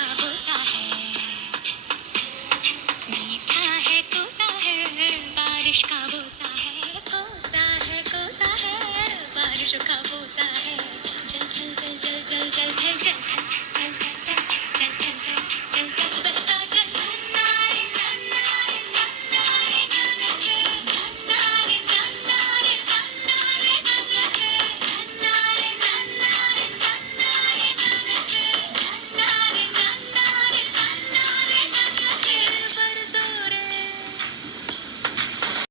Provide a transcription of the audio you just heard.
का बोसा है, मीठा है कोसा है, बारिश का बोसा है, कोसा है कोसा है, बारिश का बोसा है।